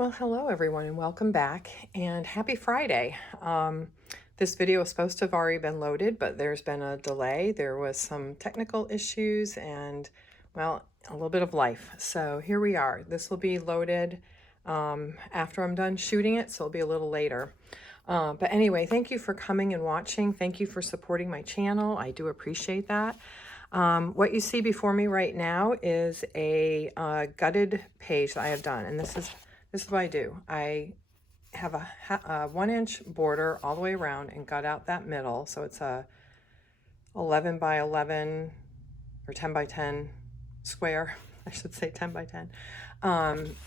Well, hello everyone and welcome back and happy Friday. This video was supposed to have already been loaded, but there's been a delay. There was some technical issues and, well, a little bit of life. So here we are. This will be loaded after I'm done shooting it, so it'll be a little later. But anyway, thank you for coming and watching. Thank you for supporting my channel. I do appreciate that. What you see before me right now is a gutted page that I have done, and this is what I do. I have a 1-inch border all the way around and gut out that middle. So it's a 11 by 11 or 10 by 10 square. I should say 10 by 10.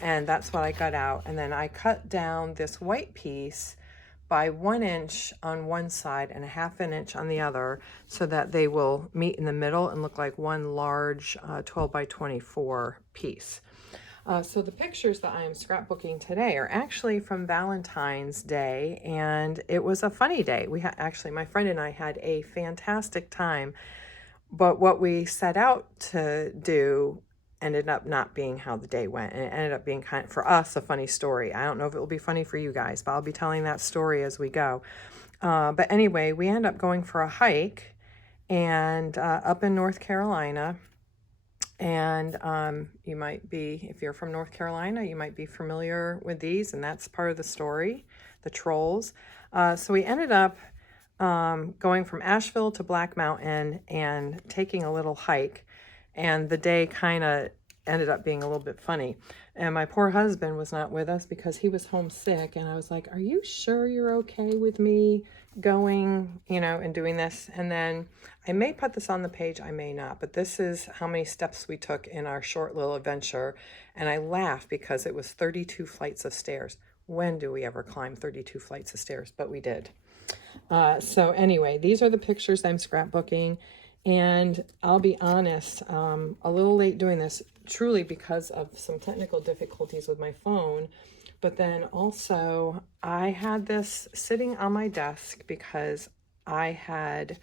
And that's what I got out. And then I cut down this white piece by 1 inch on one side and a 1/2 inch on the other so that they will meet in the middle and look like one large 12 by 24 piece. So the pictures that I am scrapbooking today are actually from Valentine's Day, and it was a funny day. We had actually, my friend and I had a fantastic time, but what we set out to do ended up not being how the day went, and it ended up being kind of, for us, a funny story. I don't know if it will be funny for you guys, but I'll be telling that story as we go. But anyway, we end up going for a hike and up in North Carolina. And you might be, if you're from North Carolina, you might be familiar with these, and that's part of the story, the trolls. So we ended up going from Asheville to Black Mountain and taking a little hike, and the day kind of ended up being a little bit funny. And my poor husband was not with us because he was homesick, and I was like, are you sure you're okay with me going, and doing this? And then I may put this on the page, I may not, but this is how many steps we took in our short little adventure. And I laugh because it was 32 flights of stairs. When do we ever climb 32 flights of stairs? But we did. So anyway, these are the pictures I'm scrapbooking. And I'll be honest, a little late doing this, truly because of some technical difficulties with my phone. But then also, I had this sitting on my desk because I had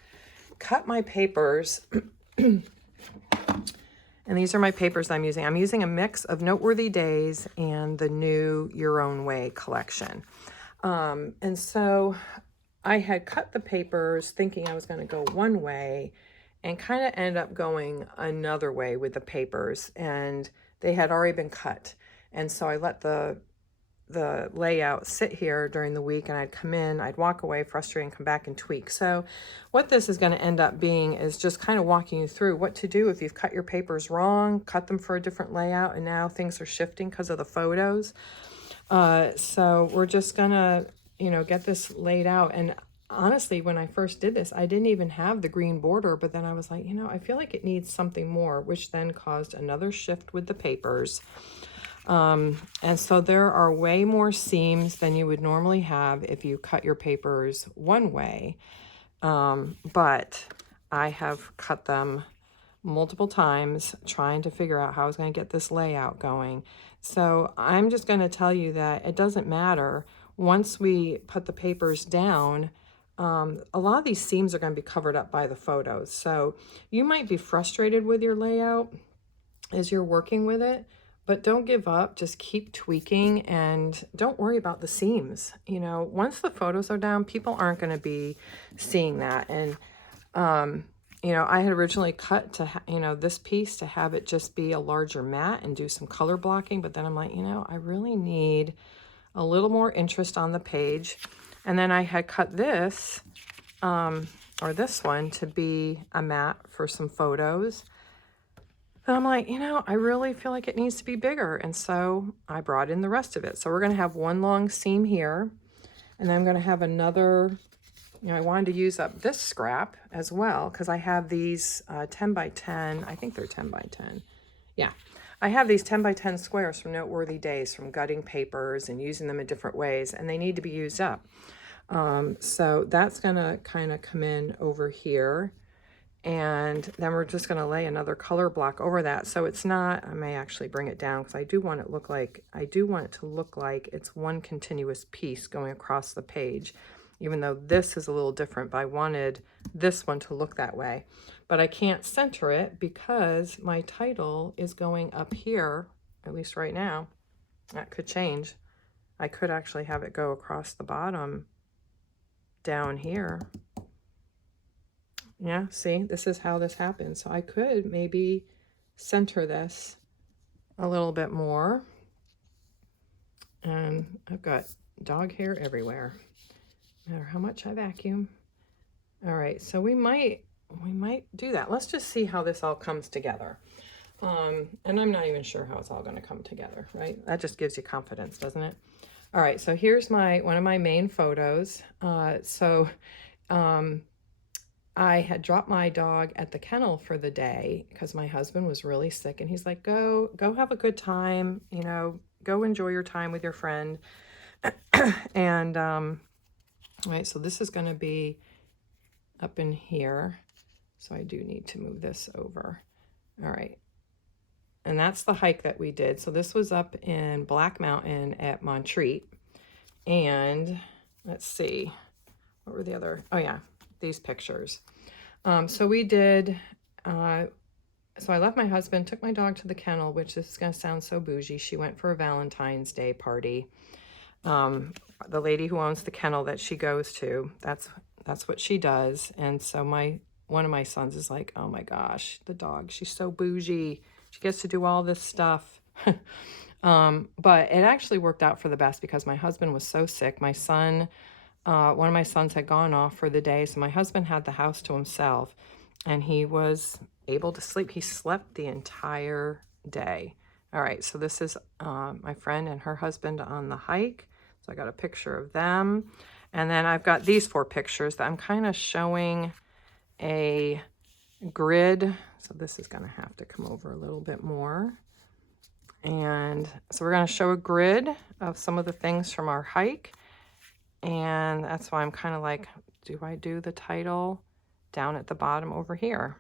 cut my papers. And these are my papers I'm using. I'm using a mix of Noteworthy Days and the new Your Own Way collection. And so I had cut the papers thinking I was going to go one way, and kind of ended up going another way with the papers, and they had already been cut. And so I let the layout sit here during the week, and I'd come in, I'd walk away frustrated and come back and tweak. So what this is going to end up being is just kind of walking you through what to do if you've cut your papers wrong, cut them for a different layout, and now things are shifting because of the photos. So we're just gonna, get this laid out. And honestly, when I first did this, I didn't even have the green border, but then I was like, I feel like it needs something more, which then caused another shift with the papers. And so there are way more seams than you would normally have if you cut your papers one way. But I have cut them multiple times trying to figure out how I was going to get this layout going. So I'm just going to tell you that it doesn't matter. Once we put the papers down, a lot of these seams are going to be covered up by the photos. So you might be frustrated with your layout as you're working with it, but don't give up. Just keep tweaking and don't worry about the seams. Once the photos are down, people aren't going to be seeing that. And, I had originally cut to, this piece to have it just be a larger mat and do some color blocking. But then I'm like, I really need a little more interest on the page. And then I had cut this, or this one, to be a mat for some photos. And I'm like, I really feel like it needs to be bigger. And so I brought in the rest of it. So we're going to have one long seam here. And then I'm going to have another, I wanted to use up this scrap as well because I have these 10 by 10. I think they're 10 by 10. Yeah. I have these 10 by 10 squares from Noteworthy Days, from gutting papers and using them in different ways, and they need to be used up. So that's going to kind of come in over here, and then we're just going to lay another color block over that. So it's not, I may actually bring it down because I do want it to look like it's one continuous piece going across the page, even though this is a little different, but I wanted this one to look that way. But I can't center it because my title is going up here, at least right now. That could change. I could actually have it go across the bottom down here. Yeah, see, this is how this happens. So I could maybe center this a little bit more. And I've got dog hair everywhere, no matter how much I vacuum. All right, so we might do that. Let's just see how this all comes together. And I'm not even sure how it's all going to come together, right? That just gives you confidence, doesn't it? All right, so here's one of my main photos. I had dropped my dog at the kennel for the day because my husband was really sick, and he's like, go have a good time, you know, go enjoy your time with your friend. And all right, so this is going to be up in here. So I do need to move this over. All right. And that's the hike that we did. So this was up in Black Mountain at Montreat. And let's see, what were the other, oh yeah, these pictures. So we did, so I left my husband, took my dog to the kennel, which is going to sound so bougie. She went for a Valentine's Day party. The lady who owns the kennel that she goes to, that's what she does. And so one of my sons is like, oh my gosh, the dog, she's so bougie. She gets to do all this stuff. But it actually worked out for the best because my husband was so sick. My son, one of my sons had gone off for the day. So my husband had the house to himself and he was able to sleep. He slept the entire day. All right, so this is my friend and her husband on the hike. So I got a picture of them. And then I've got these 4 pictures that I'm kind of showing a grid. So this is going to have to come over a little bit more. And so we're going to show a grid of some of the things from our hike. And that's why I'm kind of like, do I do the title down at the bottom over here?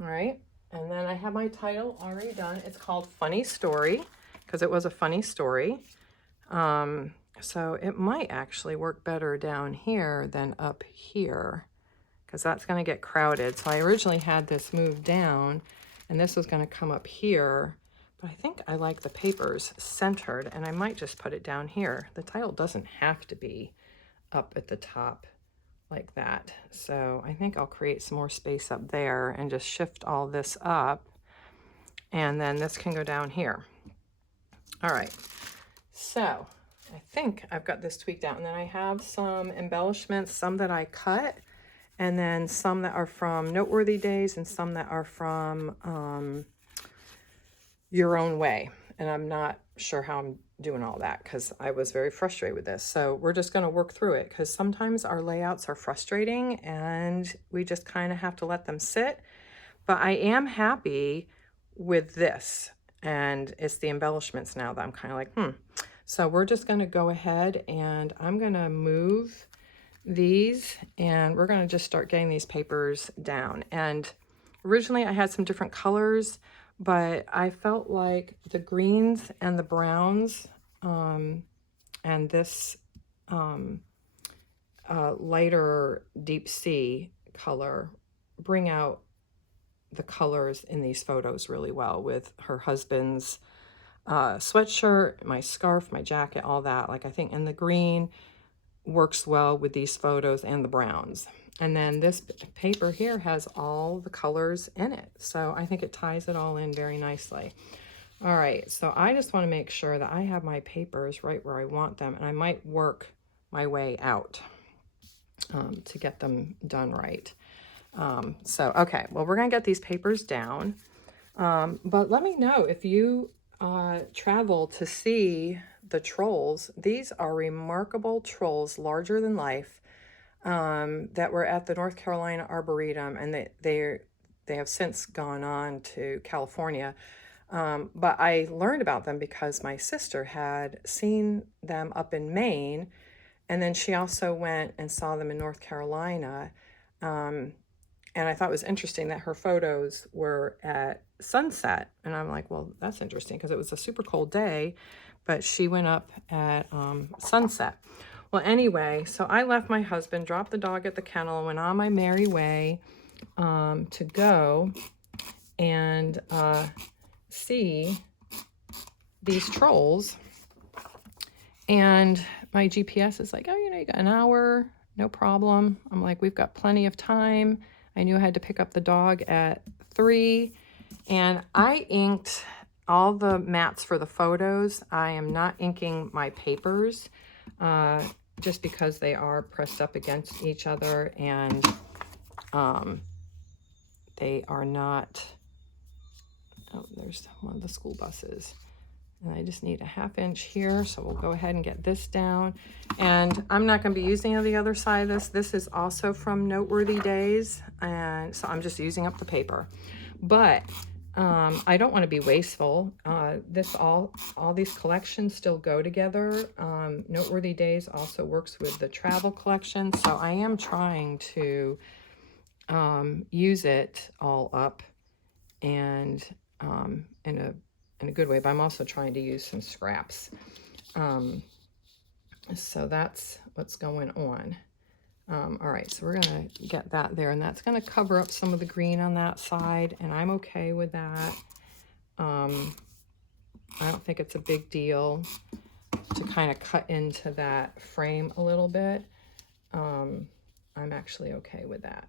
All right. And then I have my title already done. It's called Funny Story because it was a funny story. So it might actually work better down here than up here because that's going to get crowded. So I originally had this moved down and this was going to come up here, but I think I like the papers centered and I might just put it down here. The title doesn't have to be up at the top like that. So I think I'll create some more space up there and just shift all this up. And then this can go down here. All right. So I think I've got this tweaked out. And then I have some embellishments, some that I cut, and then some that are from Noteworthy Days and some that are from Your Own Way. And I'm not sure how I'm doing all that because I was very frustrated with this. So we're just going to work through it because sometimes our layouts are frustrating and we just kind of have to let them sit. But I am happy with this. And it's the embellishments now that I'm kind of like, So we're just going to go ahead and I'm going to move these and we're going to just start getting these papers down. And originally I had some different colors, but I felt like the greens and the browns and this lighter deep sea color bring out the colors in these photos really well with her husband's sweatshirt, my scarf, my jacket, all that. Like I think, and the green works well with these photos and the browns. And then this paper here has all the colors in it. So I think it ties it all in very nicely. All right, so I just want to make sure that I have my papers right where I want them. And I might work my way out to get them done right. Okay, well, we're going to get these papers down. But let me know if you travel to see the trolls. These are remarkable trolls, larger than life, that were at the North Carolina Arboretum, and they have since gone on to California. But I learned about them because my sister had seen them up in Maine, and then she also went and saw them in North Carolina. And I thought it was interesting that her photos were at sunset. And I'm like, well, that's interesting because it was a super cold day, but she went up at sunset. Well, anyway, so I left my husband, dropped the dog at the kennel, and went on my merry way to go and see these trolls And my GPS is like, oh, you got an hour, no problem. I'm like, we've got plenty of time. I knew I had to pick up the dog at 3. And I inked all the mats for the photos. I am not inking my papers just because they are pressed up against each other, and they are not, oh, there's one of the school buses. And I just need a 1/2 inch here, so we'll go ahead and get this down. And I'm not going to be using the other side of this. This is also from Noteworthy Days, and so I'm just using up the paper. But I don't want to be wasteful. All these collections still go together. Noteworthy Days also works with the travel collection, so I am trying to use it all up and in a good way, but I'm also trying to use some scraps. So that's what's going on. All right, so we're gonna get that there, and that's gonna cover up some of the green on that side, and I'm okay with that. I don't think it's a big deal to kind of cut into that frame a little bit. I'm actually okay with that.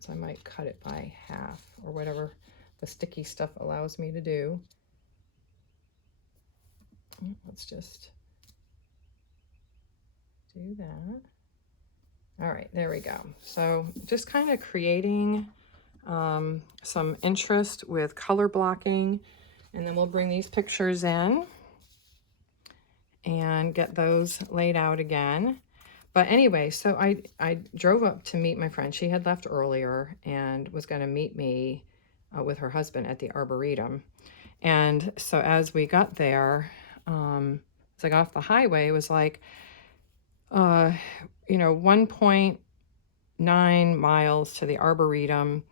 So I might cut it by half or whatever the sticky stuff allows me to do. Let's just do that. All right, there we go. So just kind of creating some interest with color blocking, and then we'll bring these pictures in and get those laid out again. But anyway, so I drove up to meet my friend. She had left earlier and was going to meet me with her husband at the Arboretum. And so as we got there, as I got off the highway, it was like, 1.9 miles to the Arboretum.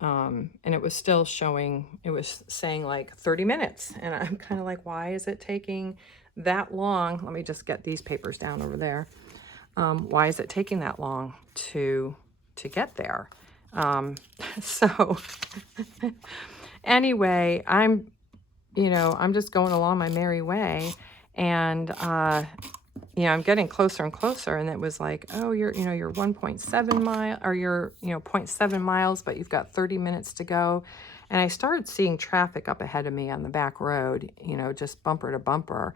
And it was still showing, it was saying like 30 minutes. And I'm kind of like, why is it taking that long? Let me just get these papers down over there. Why is it taking that long to get there? So anyway, I'm just going along my merry way, and I'm getting closer and closer, and it was like, oh, you're 1.7 mile, or you're 0.7 miles, but you've got 30 minutes to go. And I started seeing traffic up ahead of me on the back road, just bumper to bumper.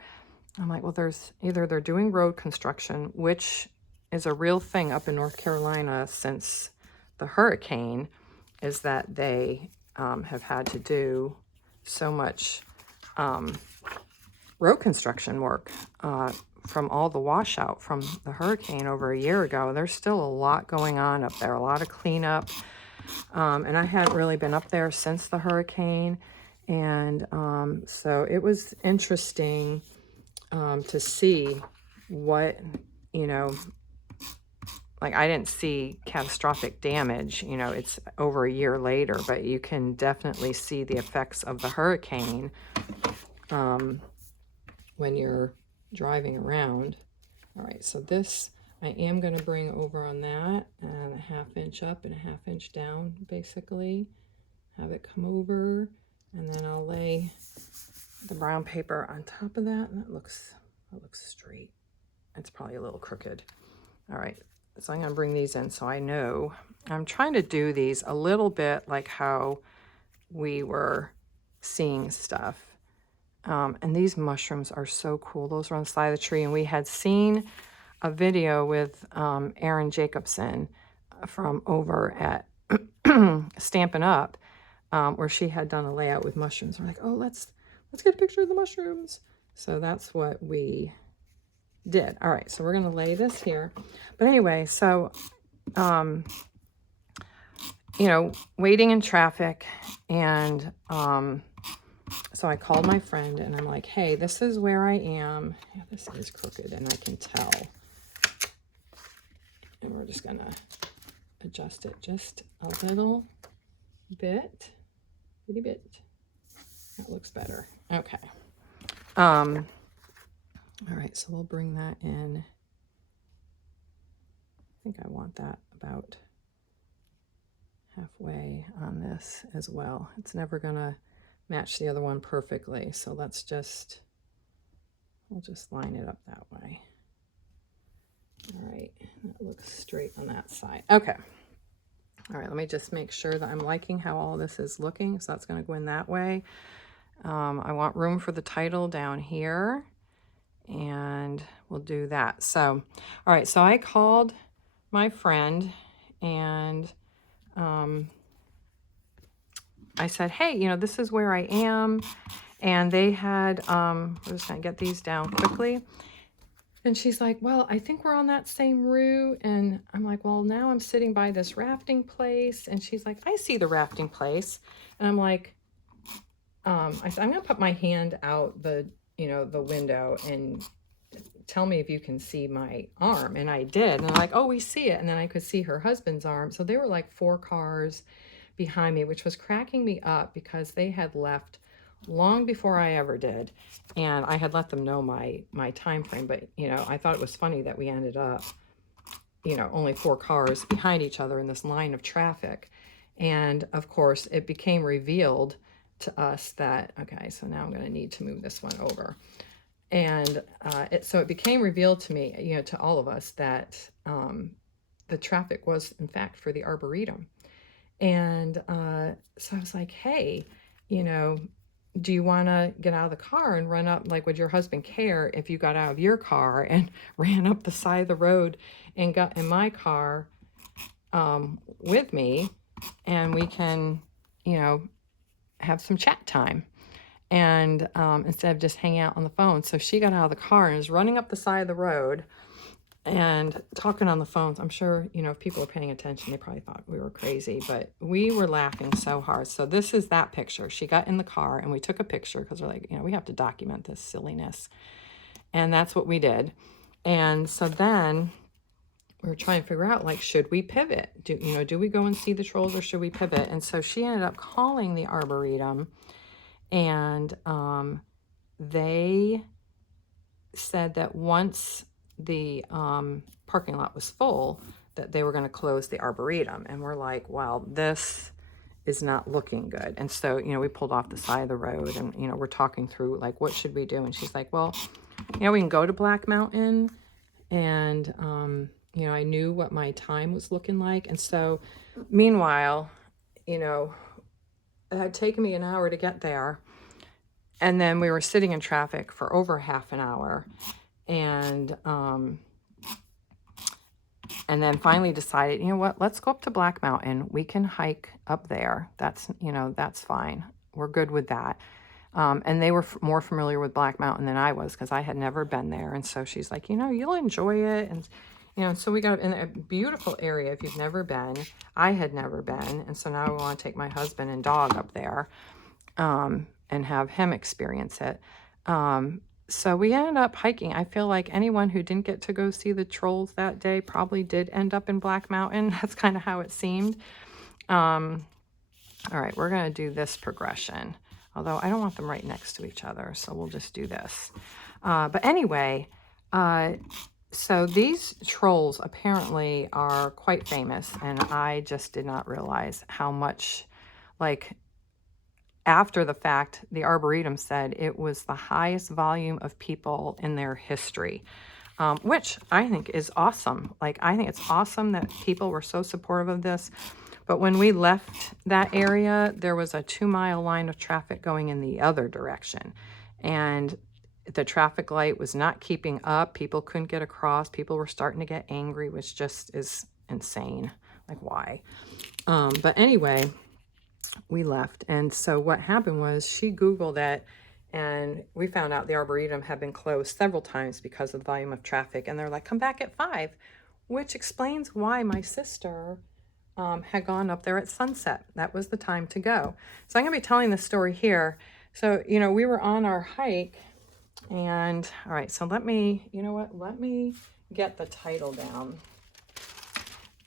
I'm like, well, there's either they're doing road construction, which is a real thing up in North Carolina since the hurricane, is that they have had to do so much road construction work from all the washout from the hurricane over a year ago. There's still a lot going on up there, a lot of cleanup. And I hadn't really been up there since the hurricane. And so it was interesting to see what, like I didn't see catastrophic damage, it's over a year later, but you can definitely see the effects of the hurricane when you're driving around. All right, so this I am going to bring over on that, and a 1/2 inch up and a 1/2 inch down, basically. Have it come over, and then I'll lay the brown paper on top of that, and that looks straight. It's probably a little crooked. All right, so I'm going to bring these in so I know. I'm trying to do these a little bit like how we were seeing stuff. And these mushrooms are so cool. Those are on the side of the tree, and we had seen a video with Erin Jacobson from over at Stampin' Up, where she had done a layout with mushrooms. We're like, oh, let's get a picture of the mushrooms. So that's what we did. All right, so we're going to lay this here. But anyway, so, waiting in traffic, and so I called my friend, and I'm like, hey, this is where I am. Yeah, this is crooked, and I can tell. And we're just going to adjust it just a little bit. Bitty bit. That looks better. Okay. All right, so we'll bring that in. I think I want that about halfway on this as well. It's never going to match the other one perfectly, so let's just we'll just line it up that way. All right, that looks straight on that side. Okay. All right, let me just make sure that I'm liking how all this is looking. So that's going to go in that way. I want room for the title down here, and we'll do that. So, all right, so I called my friend and I said, hey, you know, this is where I am. And they had, we're just going to get these down quickly. And she's like, well, I think we're on that same route. And I'm like, well, now I'm sitting by this rafting place. And she's like, I see the rafting place. And I'm like, I said, I'm going to put my hand out the, you know, the window and tell me if you can see my arm. And I did. And they're like, oh, we see it. And then I could see her husband's arm. So they were like 4 cars behind me, which was cracking me up because they had left long before I ever did. And I had let them know my time frame. But, you know, I thought it was funny that we ended up, you know, only 4 cars behind each other in this line of traffic. And of course, it became revealed to us that, okay, so now I'm going to need to move this one over. And so it became revealed to me, you know, to all of us that the traffic was, in fact, for the Arboretum. And so I was like, hey, you know, do you want to get out of the car and run up? Like, would your husband care if you got out of your car and ran up the side of the road and got in my car with me, and we can, you know, have some chat time? And instead of just hanging out on the phone. So she got out of the car and was running up the side of the road and talking on the phones. I'm sure, you know, if people are paying attention, they probably thought we were crazy, but we were laughing so hard. So this is that picture. She got in the car and we took a picture because we're like, you know, we have to document this silliness. And that's what we did. And so then we were trying to figure out, like, should we pivot? Do we go and see the trolls or should we pivot? And so she ended up calling the Arboretum. And they said that once the parking lot was full, that they were going to close the Arboretum. And we're like, well, this is not looking good. And so, you know, we pulled off the side of the road and, you know, we're talking through, like, what should we do? And she's like, well, you know, we can go to Black Mountain. And, you know, I knew what my time was looking like. And so, meanwhile, you know, it had taken me an hour to get there. And then we were sitting in traffic for over half an hour. And then finally decided, you know what, let's go up to Black Mountain. We can hike up there. That's, you know, that's fine. We're good with that. And they were more familiar with Black Mountain than I was because I had never been there. And so she's like, you know, you'll enjoy it. And, you know, so we got in a beautiful area if you've never been. I had never been. And so now I want to take my husband and dog up there and have him experience it. So we ended up hiking. I feel like anyone who didn't get to go see the trolls that day probably did end up in Black Mountain. That's kind of how it seemed. All right, we're going to do this progression. Although I don't want them right next to each other, so we'll just do this. But anyway, so these trolls apparently are quite famous, and I just did not realize how much, like, after the fact, the Arboretum said it was the highest volume of people in their history, which I think is awesome. Like, I think it's awesome that people were so supportive of this. But when we left that area, there was a 2-mile line of traffic going in the other direction. And the traffic light was not keeping up. People couldn't get across. People were starting to get angry, which just is insane. Like, why? But anyway, we left. And so what happened was she Googled it, and we found out the Arboretum had been closed several times because of the volume of traffic. And they're like, come back at 5, which explains why my sister had gone up there at sunset. That was the time to go. So I'm going to be telling this story here. So, you know, we were on our hike, and all right, so let me, you know what, let me get the title down.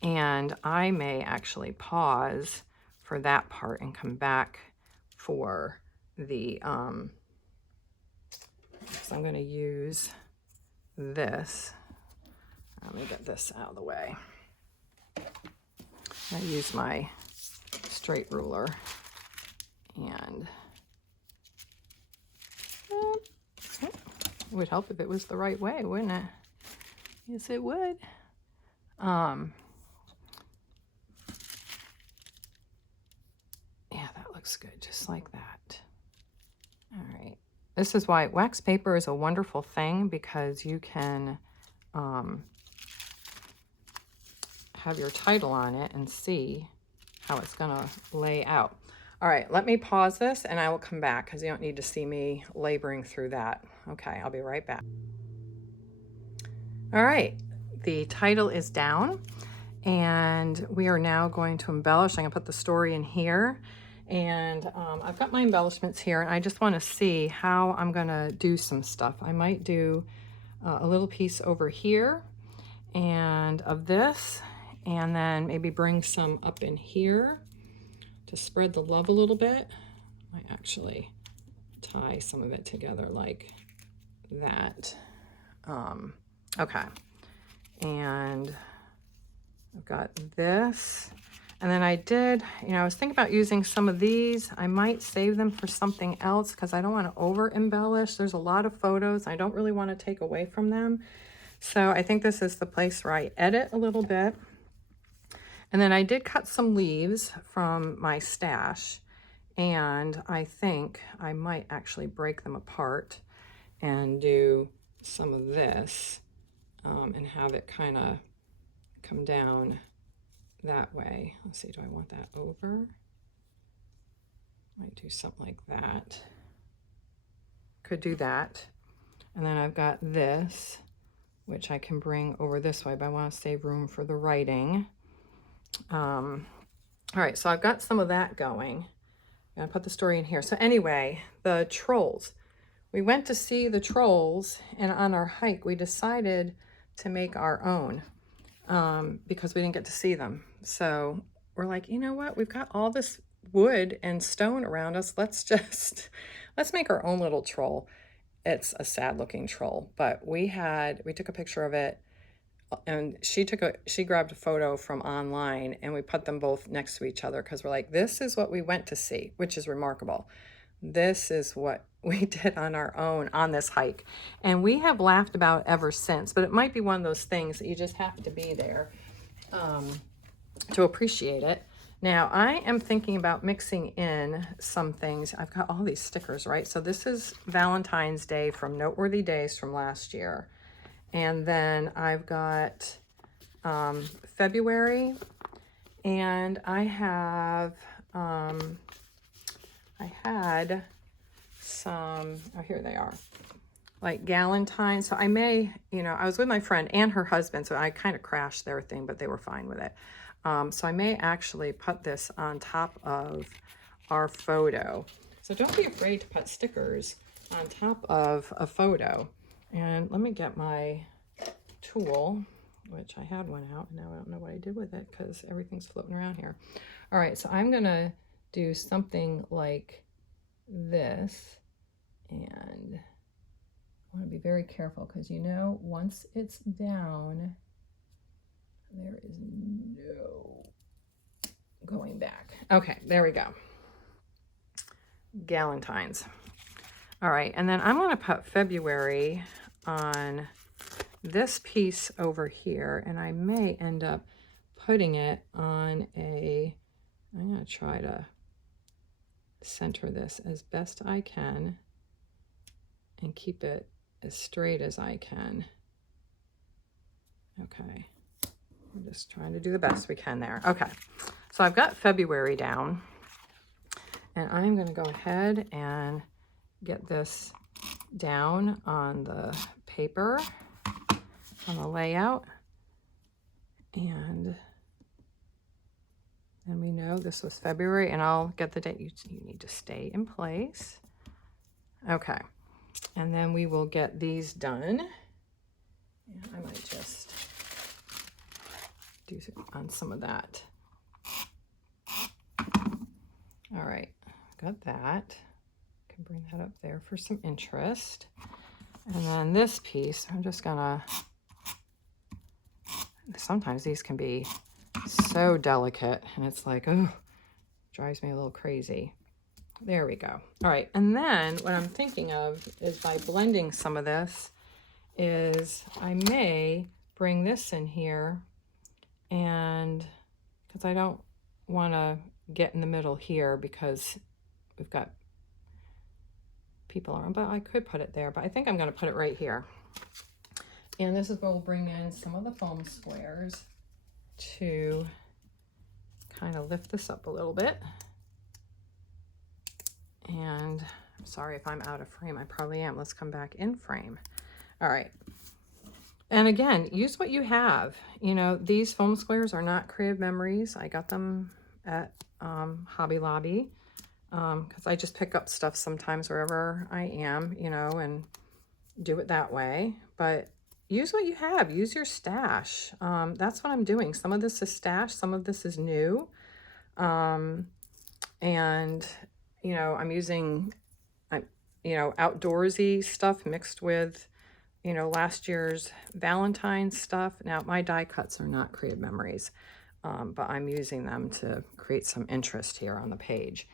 And I may actually pause for that part and come back for the, so I'm going to use this. Let me get this out of the way. I use my straight ruler and would help if it was the right way, wouldn't it? Yes, it would. Yeah, that looks good, just like that. All right. This is why wax paper is a wonderful thing, because you can have your title on it and see how it's gonna lay out. All right, let me pause this and I will come back because you don't need to see me laboring through that. Okay, I'll be right back. All right, the title is down and we are now going to embellish. I'm gonna put the story in here, and I've got my embellishments here, and I just wanna see how I'm gonna do some stuff. I might do a little piece over here and of this, and then maybe bring some up in here to spread the love a little bit. I actually tie some of it together like that. Okay, and I've got this, and then I did, I was thinking about using some of these. I might save them for something else because I don't want to over embellish. There's a lot of photos. I don't really want to take away from them. So I think this is the place where I edit a little bit. And then I did cut some leaves from my stash, and I think I might actually break them apart and do some of this and have it kind of come down that way. Let's see, do I want that over? Might do something like that. Could do that. And then I've got this, which I can bring over this way, but I want to save room for the writing. All right, so I've got some of that going. I'm gonna put the story in here. So anyway, the trolls. We went to see the trolls, and on our hike, we decided to make our own because we didn't get to see them. So we're like, you know what? We've got all this wood and stone around us. Let's make our own little troll. It's a sad looking troll, but we took a picture of it, and she grabbed a photo from online, and we put them both next to each other because we're like, this is what we went to see, which is remarkable. This is what we did on our own on this hike, and we have laughed about it ever since. But it might be one of those things that you just have to be there to appreciate it. Now I am thinking about mixing in some things. I've got all these stickers, right? So this is Valentine's Day from Noteworthy Days from last year. And then I've got February, and I have, I had some, oh, here they are, like Galentine. So I may, I was with my friend and her husband, so I kind of crashed their thing, but they were fine with it. So I may actually put this on top of our photo. So don't be afraid to put stickers on top of a photo. And let me get my tool, which I had one out, and now I don't know what I did with it because everything's floating around here. All right, so I'm gonna do something like this, and I want to be very careful because once it's down, there is no going back. Okay, there we go. Galentine's. All right, and then I'm going to put February on this piece over here, and I may end up putting it on I'm going to try to center this as best I can and keep it as straight as I can. Okay, I'm just trying to do the best we can there. Okay, so I've got February down, and I'm going to go ahead and get this down on the paper, on the layout, and then we know this was February, and I'll get the date. You need to stay in place. Okay, and then we will get these done. Yeah, I might just do on some of that. All right, got that. Can bring that up there for some interest. And then this piece, I'm just gonna, sometimes these can be so delicate, and it's like, oh, drives me a little crazy. There we go. All right, and then what I'm thinking of is by blending some of this is I may bring this in here, and because I don't want to get in the middle here because we've got people around, but I could put it there, but I think I'm going to put it right here. And this is where we'll bring in some of the foam squares to kind of lift this up a little bit. And I'm sorry if I'm out of frame. I probably am. Let's come back in frame. All right. And again, use what you have. You know, these foam squares are not Creative Memories. I got them at Hobby Lobby because I just pick up stuff sometimes wherever I am, you know, and do it that way. But use what you have. Use your stash. That's what I'm doing. Some of this is stash. Some of this is new. And you know, I'm using, you know, outdoorsy stuff mixed with, you know, last year's Valentine's stuff. Now, my die cuts are not Creative Memories, but I'm using them to create some interest here on the page.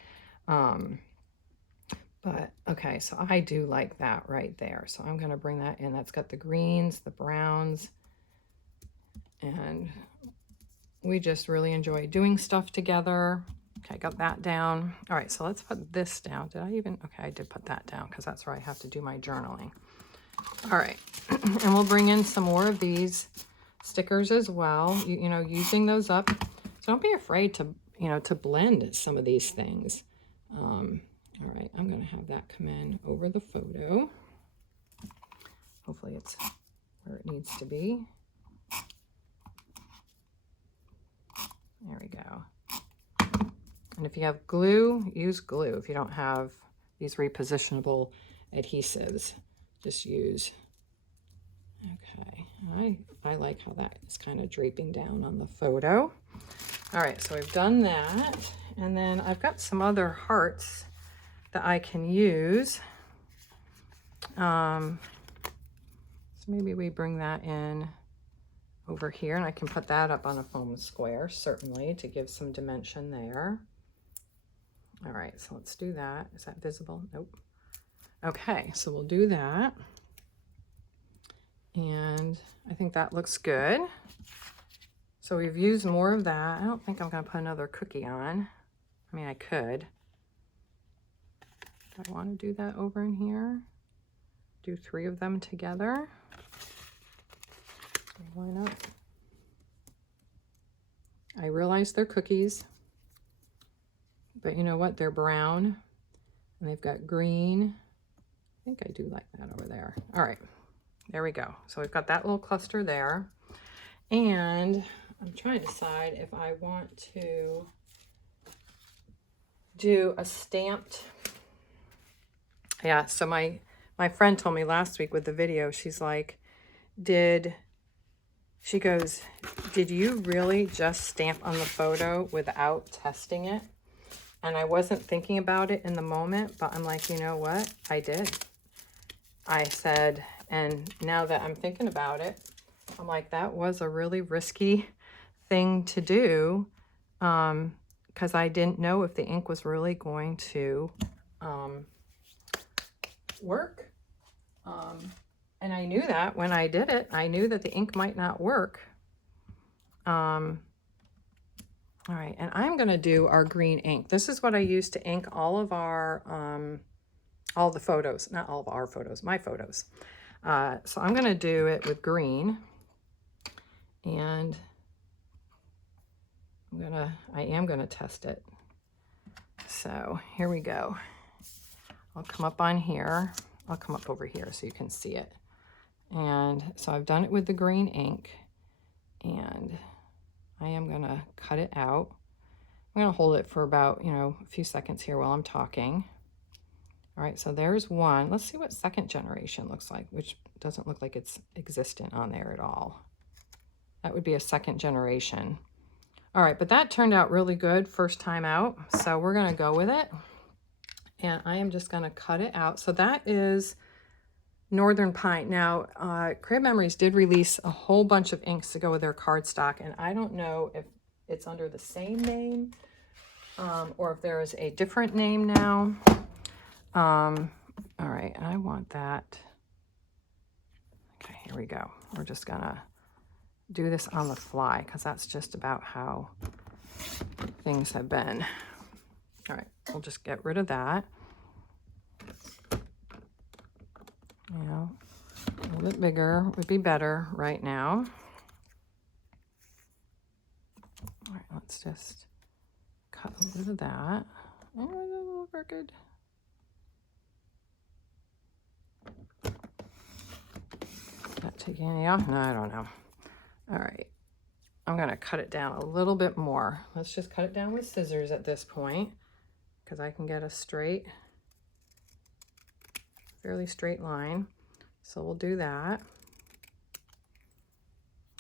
But, okay, so I do like that right there. So I'm going to bring that in. That's got the greens, the browns, and we just really enjoy doing stuff together. Okay, got that down. All right, so let's put this down. Did I even? Okay, I did put that down because that's where I have to do my journaling. All right, and we'll bring in some more of these stickers as well, you know, using those up. So don't be afraid to, you know, to blend some of these things. All right, I'm going to have that come in over the photo. Hopefully it's where it needs to be. There we go. And if you have glue, use glue. If you don't have these repositionable adhesives, just use. Okay, I like how that is kind of draping down on the photo. All right, so we've done that. And then I've got some other hearts that I can use. So maybe we bring that in over here, and I can put that up on a foam square, certainly, to give some dimension there. All right, so let's do that. Is that visible? Nope. Okay, so we'll do that. And I think that looks good. So we've used more of that. I don't think I'm going to put another cookie on. I mean, I could. Do I want to do that over in here? Do 3 of them together? Why not? I realize they're cookies. But you know what? They're brown and they've got green. I think I do like that over there. All right, there we go. So we've got that little cluster there. And I'm trying to decide if I want to do a stamped. Yeah, so my friend told me last week with the video, she's like, she goes, did you really just stamp on the photo without testing it? And I wasn't thinking about it in the moment, but I'm like, you know what? I did. I said, and now that I'm thinking about it, I'm like, that was a really risky thing to do because I didn't know if the ink was really going to work. And I knew that when I did it, I knew that the ink might not work. All right, and I'm going to do our green ink. This is what I use to ink all of our, all the photos, not all of our photos, my photos. So I'm going to do it with green, and I am going to test it. So here we go. I'll come up on here. I'll come up over here so you can see it. And so I've done it with the green ink, and I am going to cut it out. I'm going to hold it for about, you know, a few seconds here while I'm talking. All right, so there's one. Let's see what second generation looks like, which doesn't look like it's existent on there at all. That would be a second generation. All right, but that turned out really good first time out, so we're going to go with it. And I am just going to cut it out. So that is Northern Pine. Now, Creative Memories did release a whole bunch of inks to go with their cardstock, and I don't know if it's under the same name or if there is a different name now. All right, I want that. Okay, here we go. We're just gonna do this on the fly because that's just about how things have been. All right, we'll just get rid of that. You know, a little bit bigger would be better right now. All right, let's just cut a little of that. Oh, a little crooked. Not taking any off? No, I don't know. All right, I'm gonna cut it down a little bit more. Let's just cut it down with scissors at this point because I can get a straight, fairly straight line. So we'll do that.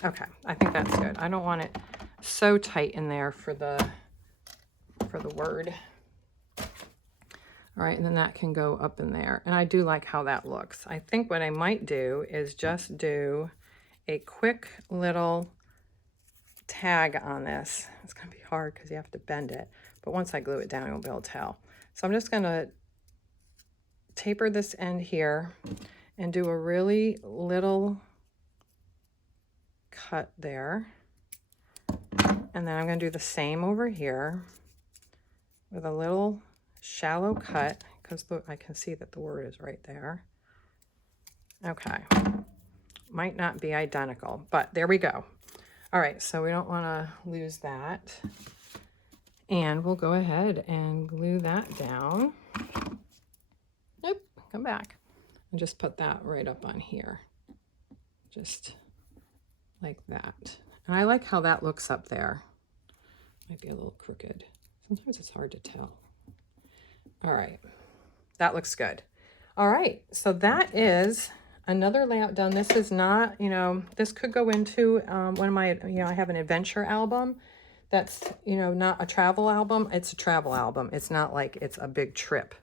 Okay, I think that's good. I don't want it so tight in there for the word. All right, and then that can go up in there. And I do like how that looks. I think what I might do is just do a quick little tag on this. It's gonna be hard because you have to bend it, but once I glue it down, I won't be able to tell. So I'm just gonna taper this end here and do a really little cut there. And then I'm gonna do the same over here with a little shallow cut because I can see that the word is right there. Okay, might not be identical, but there we go. All right, so we don't want to lose that. And we'll go ahead and glue that down. Nope, come back. And just put that right up on here. Just like that. And I like how that looks up there. Might be a little crooked. Sometimes it's hard to tell. All right, that looks good. All right, so that is another layout done. This is not, you know, this could go into one of my, you know, I have an adventure album that's, you know, not a travel album. It's a travel album. It's not like it's a big trip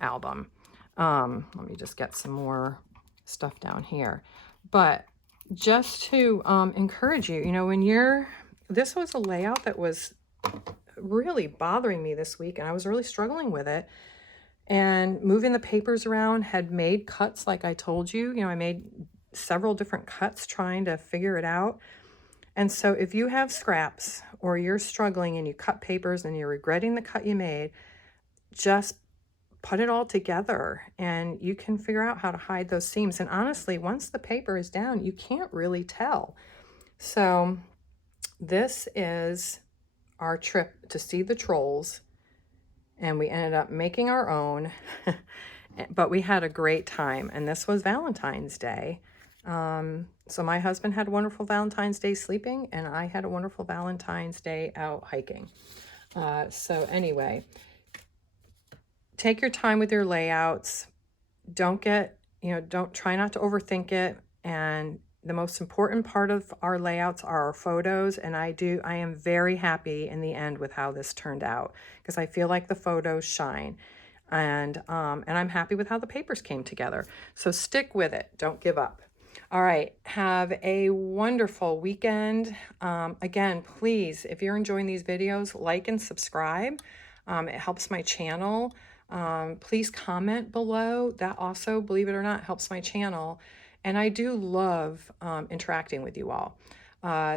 album. Let me just get some more stuff down here. But just to encourage you, you know, when this was a layout that was really bothering me this week, and I was really struggling with it. And moving the papers around had made cuts, like I told you. You know, I made several different cuts trying to figure it out. And so if you have scraps or you're struggling and you cut papers and you're regretting the cut you made, just put it all together and you can figure out how to hide those seams. And honestly, once the paper is down, you can't really tell. So this is our trip to see the trolls, and we ended up making our own, but we had a great time. And this was Valentine's Day. So my husband had a wonderful Valentine's Day sleeping, and I had a wonderful Valentine's Day out hiking. So anyway, take your time with your layouts. Don't try not to overthink it. And the most important part of our layouts are our photos, and I am very happy in the end with how this turned out because I feel like the photos shine, and I'm happy with how the papers came together. So stick with it. Don't give up. All right, have a wonderful weekend. Again, please, if you're enjoying these videos, like and subscribe. It helps my channel. Please comment below. That also, believe it or not, helps my channel. And I do love interacting with you all.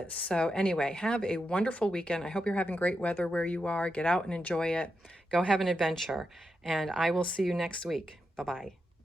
So anyway, have a wonderful weekend. I hope you're having great weather where you are. Get out and enjoy it. Go have an adventure. And I will see you next week. Bye-bye.